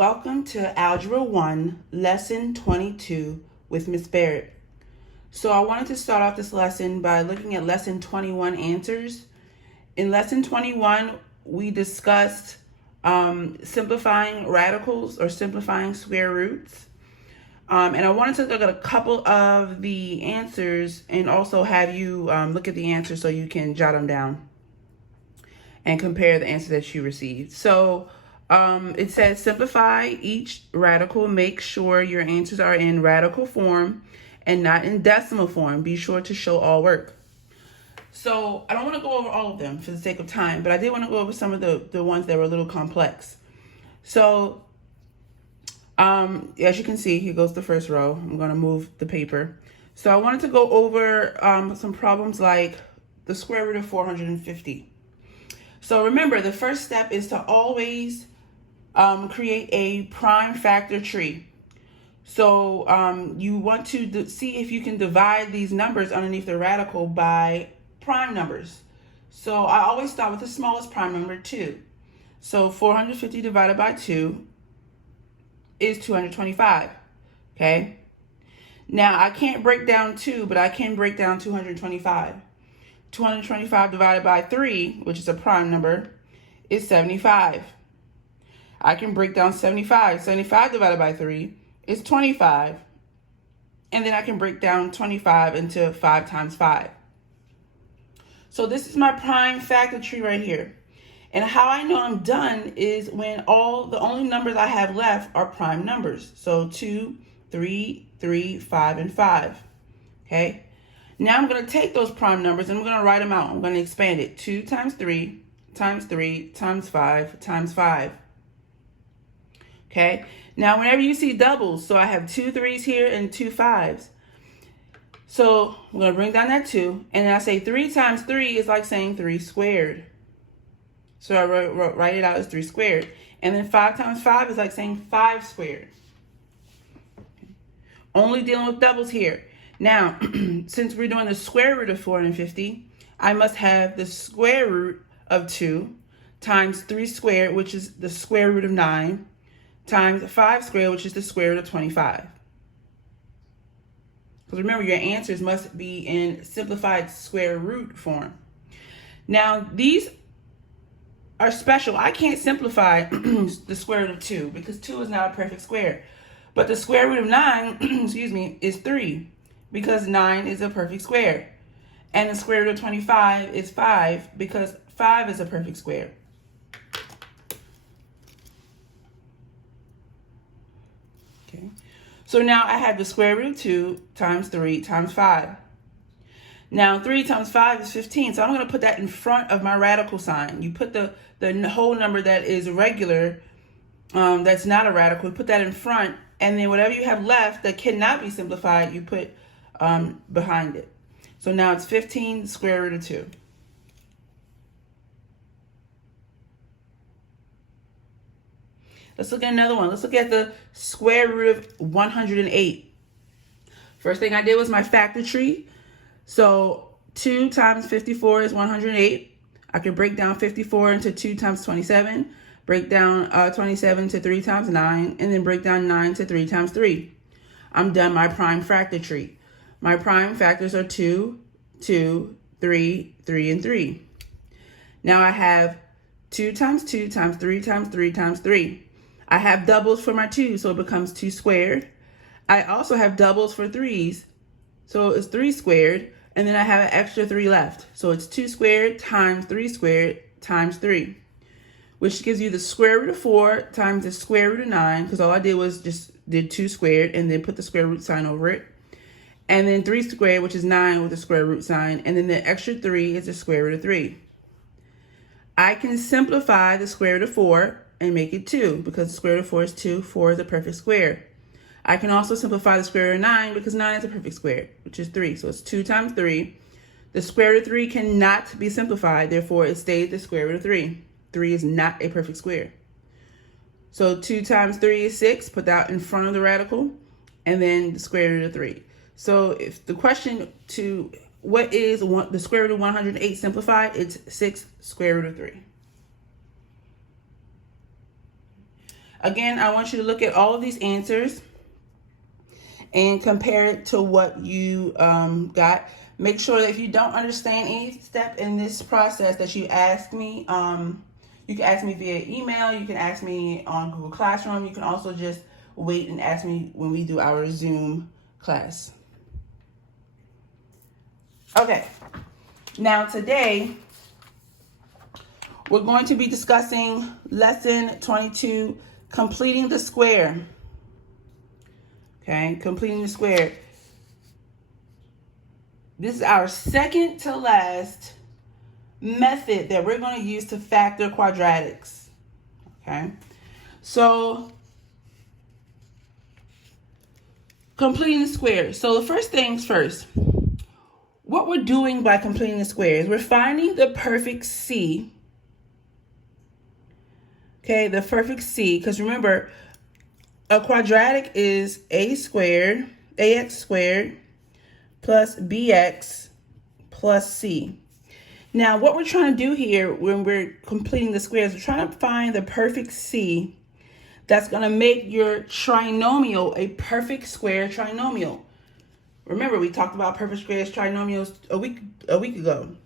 Welcome to Algebra 1, Lesson 22 with Miss Barrett. So I wanted to start off this lesson by looking at Lesson 21 answers. In Lesson 21, we discussed simplifying radicals or simplifying square roots. And I wanted to look at a couple of the answers and also have you look at the answers so you can jot them down and compare the answer that you received. So it says simplify each radical. Make sure your answers are in radical form and not in decimal form. Be sure to show all work. So I don't want to go over all of them for the sake of time, but I did want to go over some of the ones that were a little complex. So as you can see, here goes the first row. I'm going to move the paper. So I wanted to go over some problems like the square root of 450. So remember, the first step is to always create a prime factor tree. So you want to see if you can divide these numbers underneath the radical by prime numbers. So I always start with the smallest prime number, 2. So 450 divided by 2 is 225, okay? Now, I can't break down 2, but I can break down 225. 225 divided by 3, which is a prime number, is 75. I can break down 75. 75 divided by 3 is 25. And then I can break down 25 into 5 times 5. So this is my prime factor tree right here. And how I know I'm done is when the only numbers I have left are prime numbers. So 2, 3, 3, 5, and 5. Okay? Now I'm going to take those prime numbers and I'm going to write them out. I'm going to expand it. 2 times 3 times 3 times 5 times 5. Okay? Now whenever you see doubles, so I have 2 3s here and 2 5s. So I'm going to bring down that 2. And then I say 3 times 3 is like saying 3 squared. So I write it out as 3 squared. And then 5 times 5 is like saying 5 squared. Only dealing with doubles here. Now, since we're doing the square root of 450, I must have the square root of 2 times 3 squared, which is the square root of 9, times 5 squared, which is the square root of 25. Because remember, your answers must be in simplified square root form. Now, these are special. I can't simplify the square root of 2 because 2 is not a perfect square. But the square root of 9, excuse me, is 3 because 9 is a perfect square. And the square root of 25 is 5 because 5 is a perfect square. Okay. So now I have the square root of 2 times 3 times 5. Now 3 times 5 is 15, so I'm going to put that in front of my radical sign. You put the whole number that is regular, that's not a radical, you put that in front, and then whatever you have left that cannot be simplified, you put behind it. So now it's 15 square root of 2. Let's look at another one. Let's look at the square root of 108. First thing I did was my factor tree. So 2 times 54 is 108. I can break down 54 into 2 times 27, break down 27 to 3 times 9, and then break down 9 to 3 times 3. I'm done my prime factor tree. My prime factors are 2, 2, 3, 3, and 3. Now I have 2 times 2 times 3 times 3 times 3. I have doubles for my 2, so it becomes 2 squared. I also have doubles for 3s, so it's 3 squared. And then I have an extra 3 left. So it's 2 squared times 3 squared times 3, which gives you the square root of 4 times the square root of 9, because all I did was just did 2 squared and then put the square root sign over it. And then 3 squared, which is 9 with the square root sign. And then the extra 3 is the square root of 3. I can simplify the square root of 4 and make it 2, because the square root of 4 is 2. 4 is a perfect square. I can also simplify the square root of 9 because 9 is a perfect square, which is 3. So it's 2 times 3. The square root of 3 cannot be simplified. Therefore, it stays the square root of 3. 3 is not a perfect square. So 2 times 3 is 6. Put that in front of the radical. And then the square root of 3. So if the question to what is the square root of 108 simplified, it's 6 square root of 3. Again, I want you to look at all of these answers and compare it to what you got. Make sure that if you don't understand any step in this process that you ask me. You can ask me via email. You can ask me on Google Classroom. You can also just wait and ask me when we do our Zoom class. Okay, now today we're going to be discussing lesson 22, completing the square. Okay, completing the square. This is our second to last method that we're going to use to factor quadratics. Okay, so completing the square. So the first things first, what we're doing by completing the square is we're finding the perfect C. Okay, the perfect C, because remember, a quadratic is ax squared plus bx plus c. Now, what we're trying to do here when we're completing the squares, we're trying to find the perfect C that's going to make your trinomial a perfect square trinomial. Remember, we talked about perfect squares trinomials a week ago.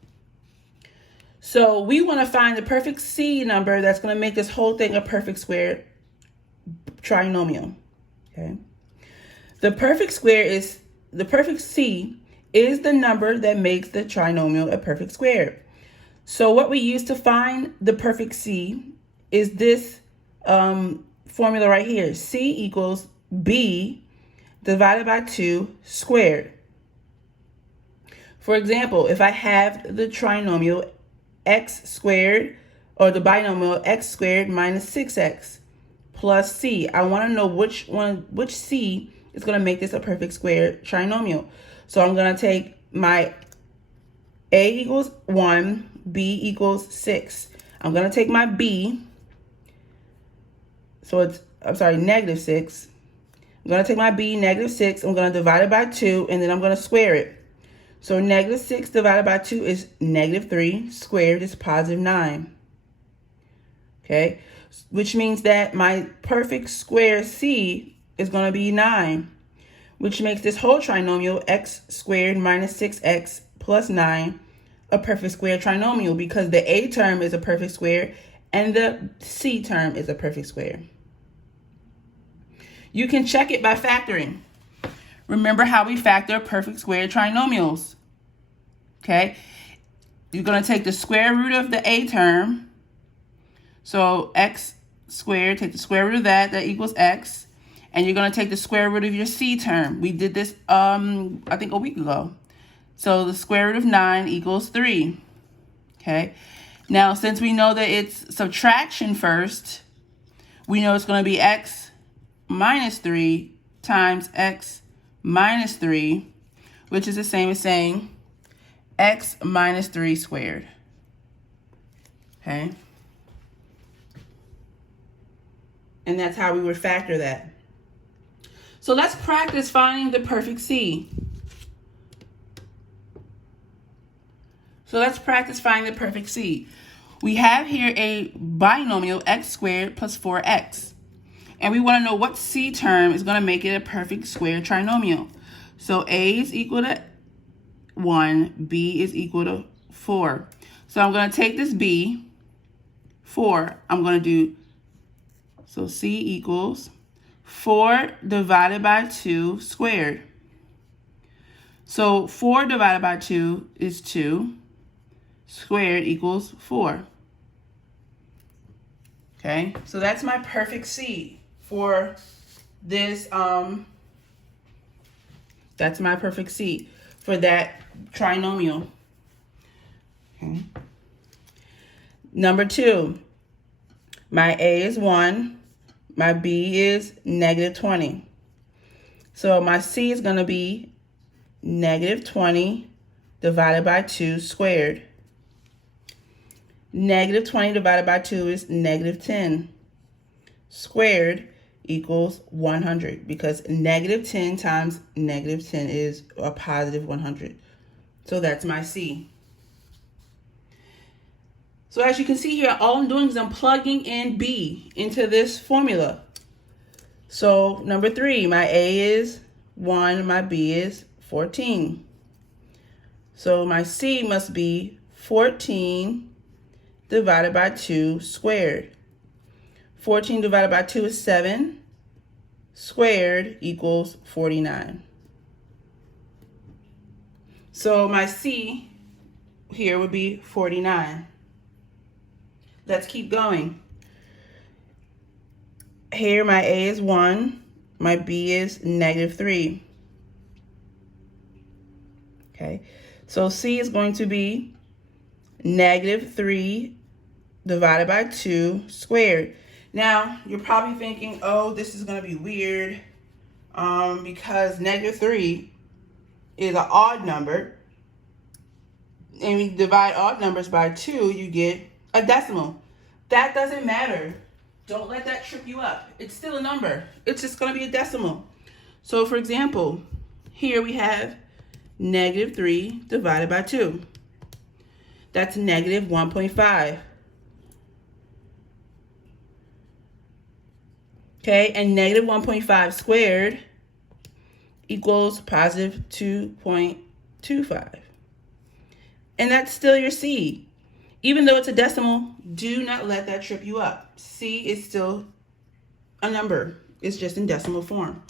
So we want to find the perfect C number that's going to make this whole thing a perfect square trinomial. Okay. The perfect C is the number that makes the trinomial a perfect square. So what we use to find the perfect C is this formula right here. C equals B divided by 2 squared. For example, if I have the trinomial x squared, or the binomial x squared minus 6x plus c, I want to know which c is going to make this a perfect square trinomial. So I'm going to take my a equals 1, b equals 6. I'm going to take my b, so it's, negative 6. I'm going to take my b, negative 6. I'm going to divide it by 2, and then I'm going to square it. So negative 6 divided by 2 is negative 3. Squared is positive 9. Okay, which means that my perfect square C is going to be 9, which makes this whole trinomial x squared minus 6x plus 9 a perfect square trinomial, because the a term is a perfect square and the c term is a perfect square. You can check it by factoring. Remember how we factor perfect square trinomials. Okay, you're going to take the square root of the a term. So x squared, take the square root of that equals x. And you're going to take the square root of your c term. We did this, I think, a week ago. So the square root of 9 equals 3. Okay. Now, since we know that it's subtraction first, we know it's going to be x minus 3 times x minus 3, which is the same as saying x minus 3 squared. Okay. And that's how we would factor that. So let's practice finding the perfect C. We have here a binomial x squared plus 4x. And we want to know what C term is going to make it a perfect square trinomial. So A is equal to 1, B is equal to 4. So I'm going to take this B, 4, I'm going to do, so C equals 4 divided by 2 squared. So 4 divided by 2 is 2. Squared equals 4. Okay, so that's my perfect C for this, that's my perfect C for that trinomial. Okay. Number 2, my A is 1, my B is negative 20. So my C is going to be negative 20 divided by 2 squared. Negative 20 divided by 2 is negative 10. Squared equals 100, because negative 10 times negative 10 is a positive 100. So that's my C. So as you can see here, all I'm doing is I'm plugging in B into this formula. So number 3, my A is 1, my B is 14. So my C must be 14 divided by 2 squared. 14 divided by 2 is 7. Squared equals 49. So my C here would be 49. Let's keep going. Here my A is 1, my B is -3. Okay, so C is going to be -3 divided by 2 squared. Now, you're probably thinking, oh, this is going to be weird because -3 is an odd number. And we divide odd numbers by 2, you get a decimal. That doesn't matter. Don't let that trip you up. It's still a number. It's just going to be a decimal. So, for example, here we have -3 divided by 2. That's -1.5. Okay, and -1.5 squared equals positive 2.25. And that's still your C. Even though it's a decimal, do not let that trip you up. C is still a number. It's just in decimal form.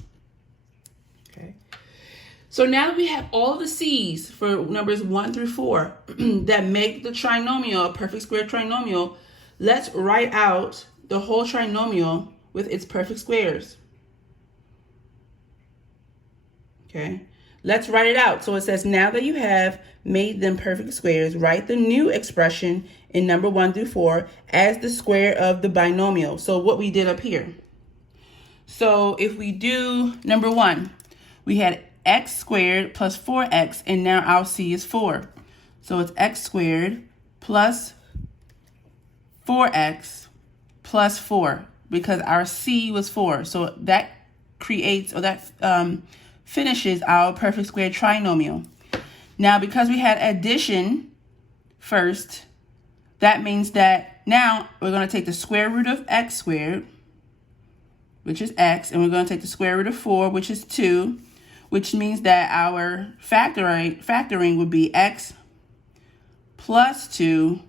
Okay. So now that we have all the C's for numbers 1 through 4 that make the trinomial a perfect square trinomial, let's write out the whole trinomial with its perfect squares. Okay. Let's write it out. So it says, now that you have made them perfect squares, write the new expression in number 1 through 4 as the square of the binomial. So what we did up here. So if we do number 1, we had x squared plus 4x, and now our C is 4. So it's x squared plus 4x plus 4, because our C was 4. So that creates, or that finishes our perfect square trinomial. Now, because we had addition first, that means that now we're going to take the square root of x squared, which is x, and we're going to take the square root of 4, which is 2, which means that our factoring would be x plus 2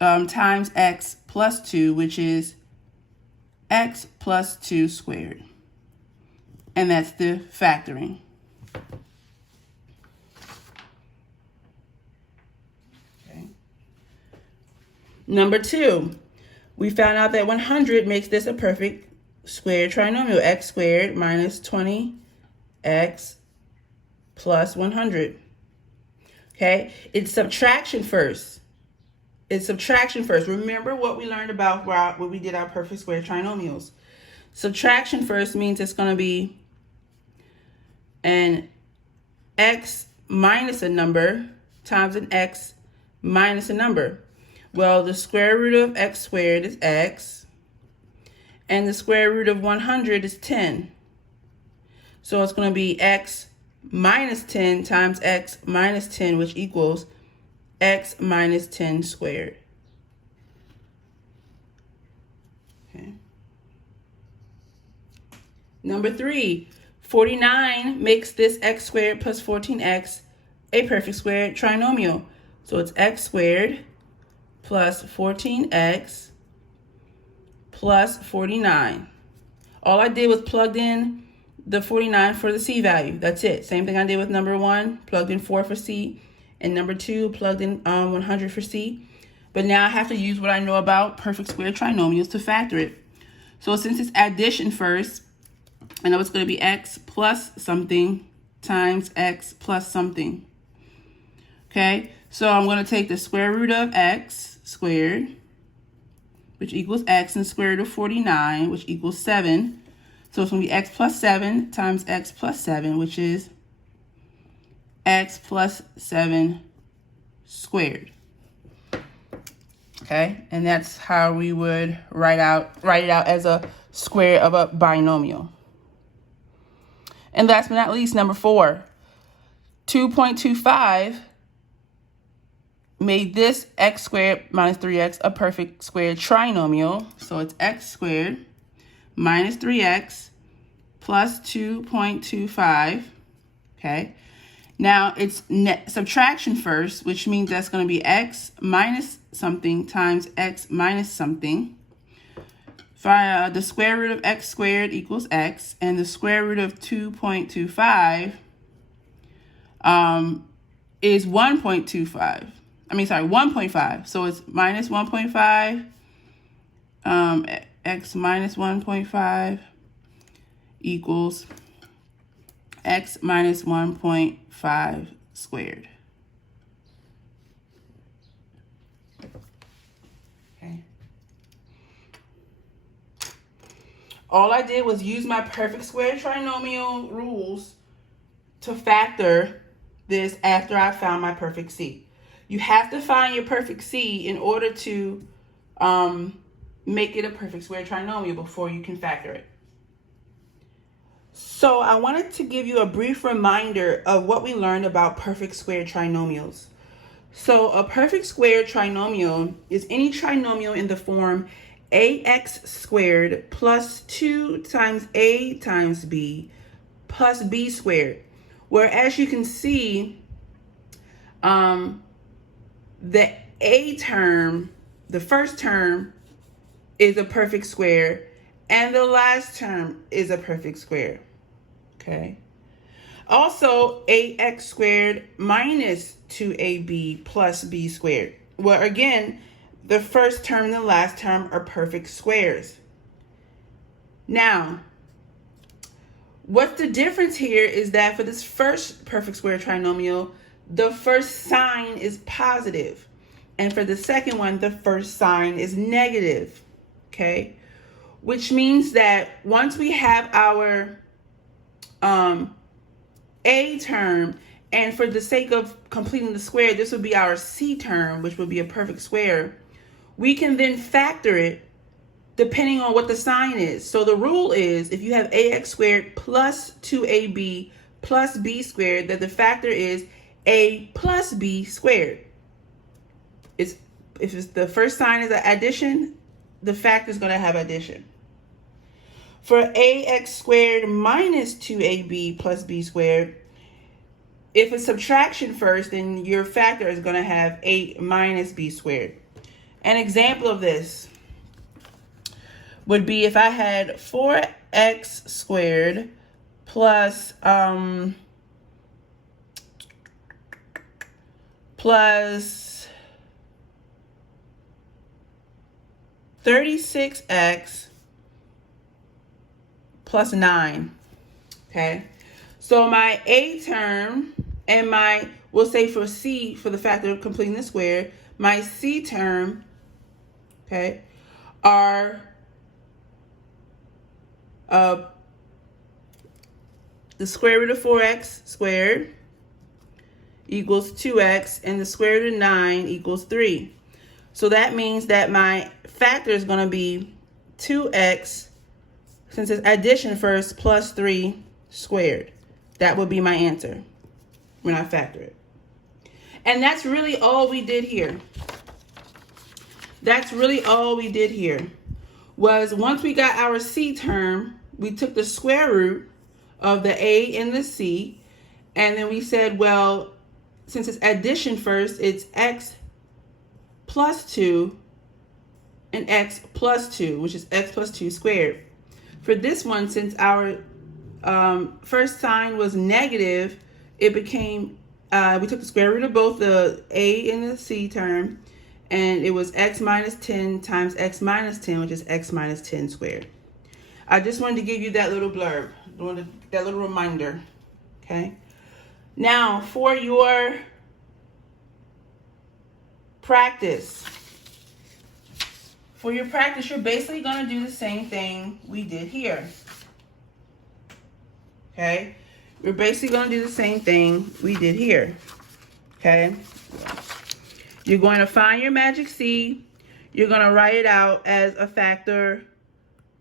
times x plus 2, which is x plus 2 squared. And that's the factoring. Okay. Number 2, we found out that 100 makes this a perfect square trinomial. X squared minus 20x plus 100. Okay, it's subtraction first. It's subtraction first. Remember what we learned about when we did our perfect square trinomials. Subtraction first means it's going to be an x minus a number times an x minus a number. Well, the square root of x squared is x, and the square root of 100 is 10. So it's going to be x minus 10 times x minus 10, which equals x minus 10 squared. Okay. Number 3, 49 makes this x squared plus 14x a perfect square trinomial. So it's x squared plus 14x plus 49. All I did was plugged in the 49 for the C value. That's it. Same thing I did with number 1, plugged in 4 for C, and number 2, plugged in 100 for C. But now I have to use what I know about perfect square trinomials to factor it. So since it's addition first, I know it's going to be x plus something times x plus something. Okay, so I'm going to take the square root of x squared, which equals x, and the square root of 49, which equals 7. So it's going to be x plus 7 times x plus 7, which is x plus 7 squared. Okay, and that's how we would write it out as a square of a binomial. And last but not least, number 4, 2.25 made this x squared minus 3x a perfect square trinomial. So it's x squared minus 3x plus 2.25, okay? Now, it's subtraction first, which means that's going to be x minus something times x minus something. The square root of x squared equals x, and the square root of 2.25 is 1.25. I mean, sorry, 1.5. So it's minus 1.5, x minus 1.5 equals x minus 1.5 squared. Okay. All I did was use my perfect square trinomial rules to factor this after I found my perfect C. You have to find your perfect C in order to make it a perfect square trinomial before you can factor it. So I wanted to give you a brief reminder of what we learned about perfect square trinomials. So a perfect square trinomial is any trinomial in the form ax squared plus 2 times a times b plus b squared. Where, as you can see, the a term, the first term, is a perfect square, and the last term is a perfect square. Okay. Also, ax squared minus 2ab plus b squared. Well, again, the first term and the last term are perfect squares. Now, what's the difference here is that for this first perfect square trinomial, the first sign is positive. And for the second one, the first sign is negative. Okay? Which means that once we have our a term, and for the sake of completing the square, this would be our c term, which would be a perfect square, we can then factor it depending on what the sign is. So the rule is if you have ax squared plus 2ab plus b squared, that the factor is a plus b squared. If the first sign is an addition, the factor is going to have addition. For ax squared minus 2ab plus b squared, if it's subtraction first, then your factor is going to have a minus b squared. An example of this would be if I had 4x squared plus 36x plus 9. Okay, so my a term and my, we'll say for c, for the factor of completing the square, my c term, okay, are the square root of 4x squared equals 2x, and the square root of 9 equals 3. So that means that my factor is going to be 2x, since it's addition first, plus 3 squared. That would be my answer when I factor it. And that's really all we did here. That's really all we did here. Was once we got our c term, we took the square root of the a and the c, and then we said, well, since it's addition first, it's x plus 2 and x plus 2, which is x plus 2 squared. For this one, since our first sign was negative, it became, we took the square root of both the a and the c term, and it was x minus 10 times x minus 10, which is x minus 10 squared. I just wanted to give you that little blurb, that little reminder, okay? Now, for your practice, you're basically going to do the same thing we did here, okay? We're basically going to do the same thing we did here, okay? You're going to find your magic C. You're going to write it out as a factor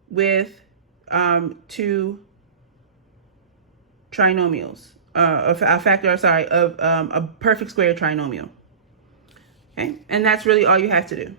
with 2 trinomials. A factor, sorry, of a perfect square trinomial. Okay, and that's really all you have to do.